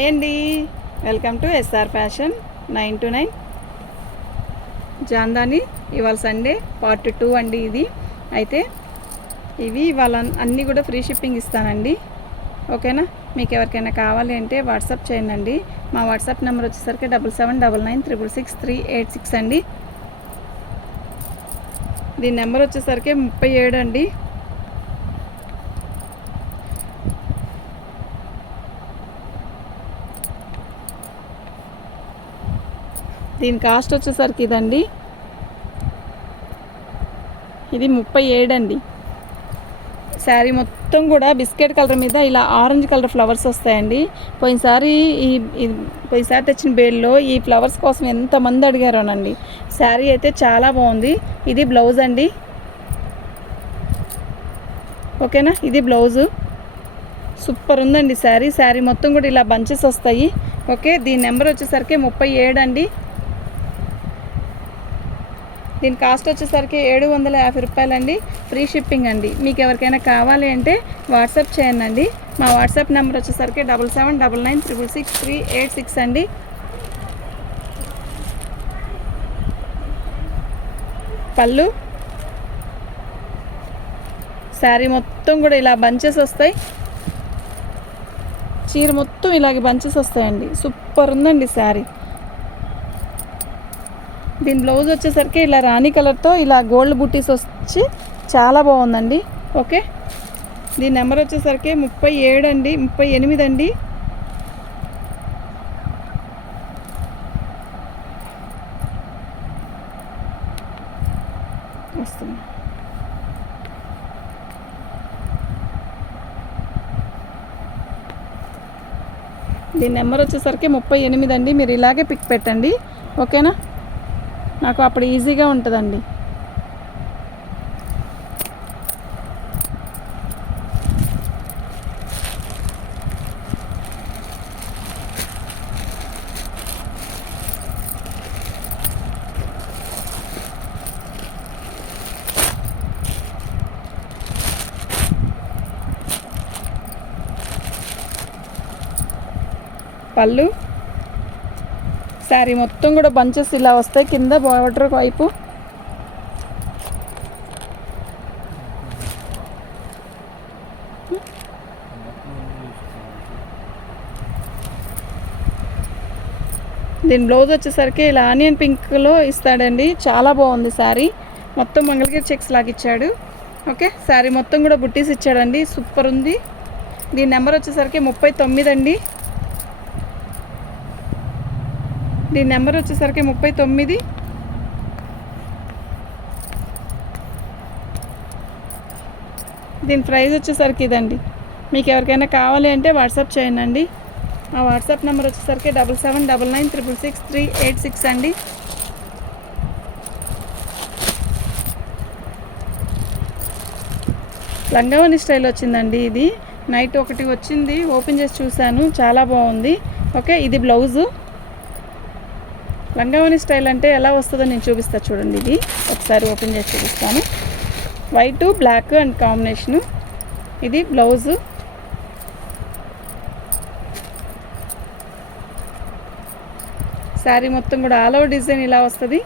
Hi అండి, welcome to SR fashion 9 to 9 జాందాని. ఇవాళ సండే పార్ట్ 2 అండి. ఇది అయితే ఇవి ఇవాళ అన్నీ కూడా ఫ్రీ షిప్పింగ్ ఇస్తానండి. ఓకేనా? మీకు ఎవరికైనా కావాలి అంటే వాట్సాప్ చేయండి. మా వాట్సాప్ నెంబర్ వచ్చేసరికి 7799666386 అండి. దీని నెంబర్ వచ్చేసరికి 37 అండి. దీని కాస్ట్ వచ్చేసరికి ఇదండి, ఇది 37 అండి. శారీ మొత్తం కూడా బిస్కెట్ కలర్ మీద ఇలా ఆరెంజ్ కలర్ ఫ్లవర్స్ వస్తాయండి. పోయినసారి తెచ్చిన బేల్లో ఈ ఫ్లవర్స్ కోసం ఎంతమంది అడిగారోనండి. శారీ అయితే చాలా బాగుంది. ఇది బ్లౌజ్ అండి. ఓకేనా? ఇది బ్లౌజు సూపర్ ఉందండి. శారీ మొత్తం కూడా ఇలా బంచెస్ వస్తాయి. ఓకే, దీని నెంబర్ వచ్చేసరికి 37 అండి. దీని కాస్ట్ వచ్చేసరికి 750 రూపాయలండి. ఫ్రీ షిప్పింగ్ అండి. మీకు ఎవరికైనా కావాలి అంటే వాట్సాప్ చేయండి. మా వాట్సాప్ నెంబర్ వచ్చేసరికి 7799666386 అండి. పళ్ళు శారీ మొత్తం కూడా ఇలా బంచెస్ వస్తాయి. చీర మొత్తం ఇలాగే బంచెస్ వస్తాయండి. సూపర్ ఉందండి శారీ. దీని బ్లౌజ్ వచ్చేసరికి ఇలా రాణి కలర్తో ఇలా గోల్డ్ బుట్టీస్ వచ్చి చాలా బాగుందండి. ఓకే, దీని నెంబర్ వచ్చేసరికి 38 అండి, 38 అండి. వస్తుంది. దీని నెంబర్ వచ్చేసరికి 38 అండి. మీరు ఇలాగే పిక్ పెట్టండి. ఓకేనా? నాకు అప్పుడు ఈజీగా ఉంటుందండి. పళ్ళు శారీ మొత్తం కూడా బంచెస్ ఇలా వస్తాయి. కింద బార్డర్ వైపు దీని బ్లౌజ్ వచ్చేసరికి ఇలా ఆనియన్ పింక్లో ఇస్తాడండి. చాలా బాగుంది శారీ. మొత్తం మంగళగిరి చెక్స్ లాగా ఇచ్చాడు. ఓకే, శారీ మొత్తం కూడా బుట్టీస్ ఇచ్చాడండి. సూపర్ ఉంది. దీని నెంబర్ వచ్చేసరికి 39 అండి. దీని నెంబర్ వచ్చేసరికి 39. దీని ప్రైస్ వచ్చేసరికి ఇదండి. మీకు ఎవరికైనా కావాలి అంటే వాట్సాప్ చేయండి. మా వాట్సాప్ నెంబర్ వచ్చేసరికి 7799666386 అండి. లంగావని స్టైల్ వచ్చిందండి. ఇది నైట్ ఒకటి వచ్చింది, ఓపెన్ చేసి చూశాను, చాలా బాగుంది. ఓకే, ఇది బ్లౌజు. లంగావని స్టైల్ అంటే ఎలా వస్తుందో నేను చూపిస్తాను చూడండి. ఇది ఒకసారి ఓపెన్ చేసి చూపిస్తాను. White black and combination. ఇది బ్లౌజు. శారీ మొత్తం కూడా ఆల్ ఓవర్ డిజైన్ ఇలా వస్తుంది.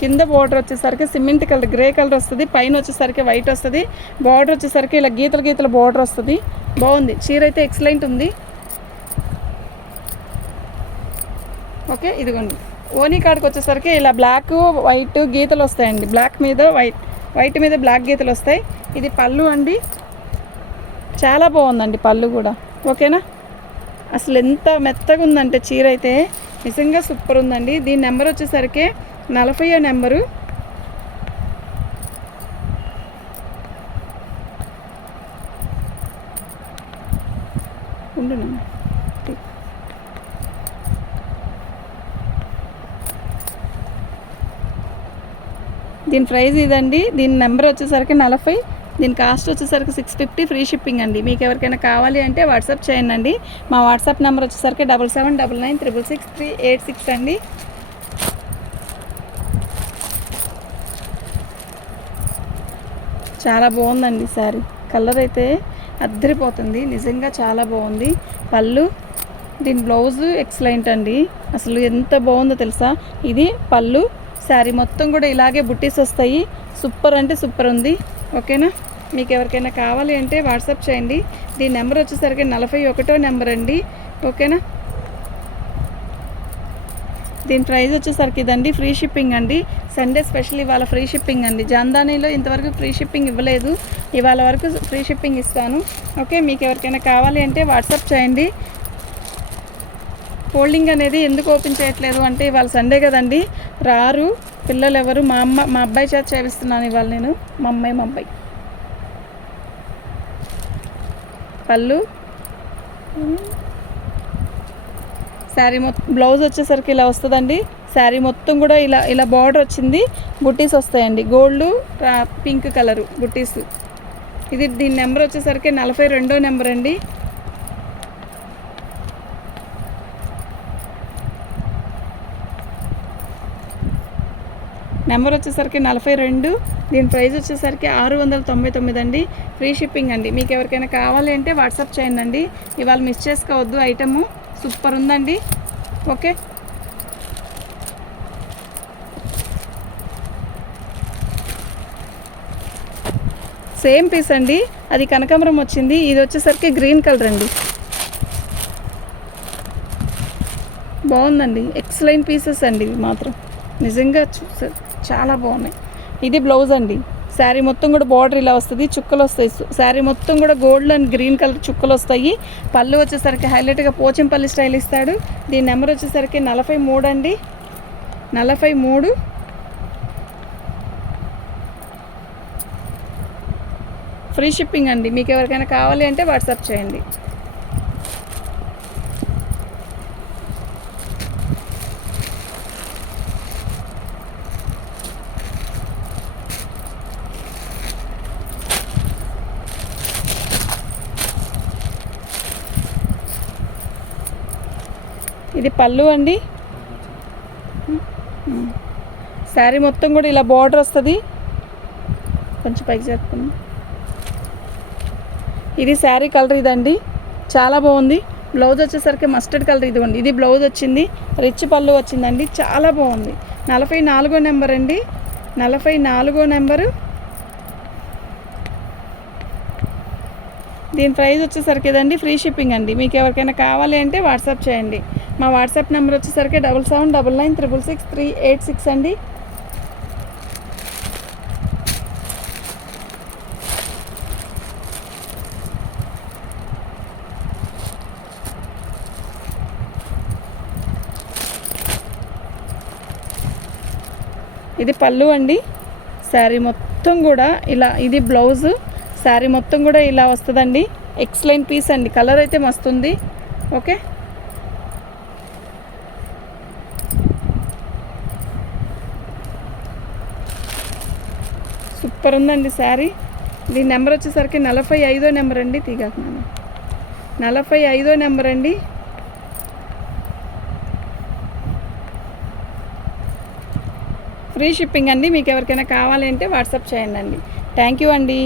కింద బార్డర్ వచ్చేసరికి సిమెంట్ కలర్ గ్రే కలర్ వస్తుంది. పైన వచ్చేసరికి వైట్ వస్తుంది. బార్డర్ వచ్చేసరికి ఇలా గీతల బార్డర్ వస్తుంది. బాగుంది. చీర అయితే ఎక్సలెంట్ ఉంది. ఓకే, ఇదిగోండి. ఓనీ కాడికి వచ్చేసరికి ఇలా బ్లాక్ వైట్ గీతలు వస్తాయండి. బ్లాక్ మీద వైట్ మీద బ్లాక్ గీతలు వస్తాయి. ఇది పళ్ళు అండి. చాలా బాగుందండి పళ్ళు కూడా. ఓకేనా? అసలు ఎంత మెత్తగా ఉందంటే చీర అయితే నిజంగా సూపర్ ఉందండి. దీని నెంబర్ వచ్చేసరికి 40 నెంబరు. ఉండునమ్మా. దీని ప్రైస్ ఇదండి. దీని నెంబర్ వచ్చేసరికి 40. దీని కాస్ట్ వచ్చేసరికి 650 ఫ్రీ షిప్పింగ్ అండి. మీకు ఎవరికైనా కావాలి అంటే వాట్సాప్ చేయండి. మా వాట్సాప్ నెంబర్ వచ్చేసరికి 7799666386 అండి. చాలా బాగుందండి శారీ. కలర్ అయితే అద్దరిపోతుంది, నిజంగా చాలా బాగుంది. పళ్ళు, దీని బ్లౌజు ఎక్సలెంట్ అండి, అసలు ఎంత బాగుందో తెలుసా. ఇది పళ్ళు, శారీ మొత్తం కూడా ఇలాగే బుట్టీస్ వస్తాయి. సూపర్ అంటే సూపర్ ఉంది. ఓకేనా, మీకు ఎవరికైనా కావాలి అంటే వాట్సాప్ చేయండి. దీని నెంబర్ వచ్చేసరికి 41వ నెంబర్ అండి. ఓకేనా, దీని ప్రైస్ వచ్చేసరికి ఇదండి. ఫ్రీ షిప్పింగ్ అండి, సండే స్పెషల్ ఇవాళ ఫ్రీ షిప్పింగ్ అండి. జాందానీలో ఇంతవరకు ఫ్రీ షిప్పింగ్ ఇవ్వలేదు, ఇవాళ వరకు ఫ్రీ షిప్పింగ్ ఇస్తాను. ఓకే, మీకు ఎవరికైనా కావాలి అంటే వాట్సాప్ చేయండి. ఫోల్డింగ్ అనేది ఎందుకు ఓపెన్ చేయట్లేదు అంటే ఇవాళ సండే కదండి, రారు పిల్లలు ఎవరు. మా అబ్బాయి చేత చేపిస్తున్నాను ఇవాళ నేను, మా అబ్బాయి. పళ్ళు, శారీ మొత్తం బ్లౌజ్ వచ్చేసరికి ఇలా వస్తుందండి. శారీ మొత్తం కూడా ఇలా బార్డర్ వచ్చింది, బుట్టీస్ వస్తాయండి, గోల్డ్ పింక్ కలరు బుట్టీస్. దీని నెంబర్ వచ్చేసరికి 42వ నెంబర్ అండి. నెంబర్ వచ్చేసరికి 42. దీని ప్రైస్ వచ్చేసరికి 699 అండి. ఫ్రీ షిప్పింగ్ అండి. మీకు ఎవరికైనా కావాలి అంటే వాట్సాప్ చేయండి అండి. ఇవాళ మిస్ చేసుకోవద్దు, ఐటము సూపర్ ఉందండి. ఓకే, సేమ్ పీస్ అండి, అది కనకాంబరం వచ్చింది, ఇది వచ్చేసరికి గ్రీన్ కలర్ అండి. బాగుందండి, ఎక్సలెంట్ పీసెస్ అండి ఇవి మాత్రం, నిజంగా చాలా బాగున్నాయి. ఇది బ్లౌజ్ అండి, శారీ మొత్తం కూడా బార్డర్ ఇలా వస్తుంది, చుక్కలు వస్తాయి. శారీ మొత్తం కూడా గోల్డ్ అండ్ గ్రీన్ కలర్ చుక్కలు వస్తాయి. పళ్ళు వచ్చేసరికి హైలైట్గా పోచంపల్లి స్టైల్ ఇస్తాడు. దీని నెంబర్ వచ్చేసరికి 43 అండి, 43. ఫ్రీ షిప్పింగ్ అండి. మీకు ఎవరికైనా కావాలి అంటే వాట్సాప్ చేయండి. ఇది పళ్ళు అండి, శారీ మొత్తం కూడా ఇలా బార్డర్ వస్తుంది. కొంచెం పైకి చెప్పుకుందాం. ఇది శారీ కలర్ ఇదండి, చాలా బాగుంది. బ్లౌజ్ వచ్చేసరికి మస్టర్డ్ కలర్ ఇదిగోండి, ఇది బ్లౌజ్ వచ్చింది, రిచ్ పళ్ళు వచ్చిందండి, చాలా బాగుంది. 44వ నెంబర్ అండి, 44వ నెంబరు. దీని ప్రైస్ వచ్చేసరికి ఇదండి, ఫ్రీ షిప్పింగ్ అండి. మీకు ఎవరికైనా కావాలి అంటే వాట్సాప్ చేయండి. మా వాట్సాప్ నెంబర్ వచ్చేసరికి 7799966386 అండి. ఇది పళ్ళు అండి, శారీ మొత్తం కూడా ఇలా, ఇది బ్లౌజు, శారీ మొత్తం కూడా ఇలా వస్తుందండి. ఎక్సలెంట్ పీస్ అండి, కలర్ అయితే మస్తుంది. ఓకే, సూపర్ ఉందండి శారీ. దీని నెంబర్ వచ్చేసరికి 45వ నెంబర్ అండి. తీగాకున్నాను, 45వ నెంబర్ అండి. ఫ్రీ షిప్పింగ్ అండి. మీకు ఎవరికైనా కావాలి అంటే వాట్సాప్ చేయండి అండి. థ్యాంక్ యూ అండి.